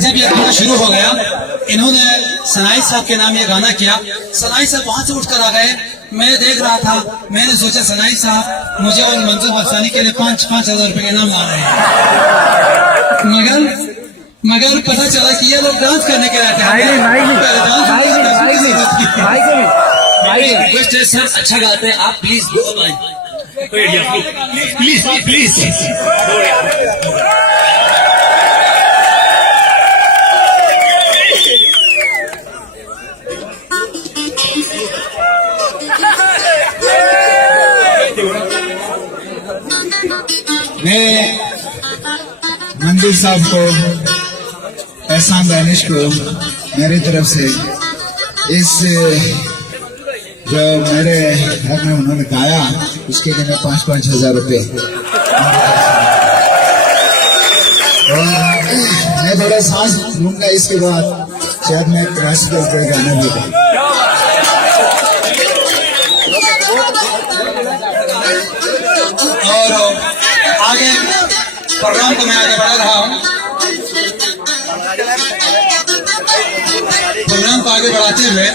जब ये गाना शुरू हो गया, इन्होंने सनाई साहब के नाम ये गाना किया। सनाई साहब वहां से उठकर आ गए। मैं देख रहा था, मैंने सोचा सनाई साहब मुझे और मंजूर बरसानी के लिए 5,000 रुपए के इनाम ला रहे हैं। मगर पता चला कि ये लोग डांस करने के लिए रिक्वेस्ट है सर, अच्छा गाते हैं आप, प्लीज प्लीज प्लीज। मैं मंदिर साहब को, एहसान दानिश को मेरी तरफ से इस जो मेरे घर में उन्होंने गाया उसके लिए मैं 5,000 रुपये और मैं थोड़ा सांस लूंगा। इसके बाद शायद मैं 83 रुपये गाना भी गाऊं। और आगे प्रोग्राम को मैं आगे बढ़ा रहा हूँ। प्रोग्राम को आगे बढ़ाते हुए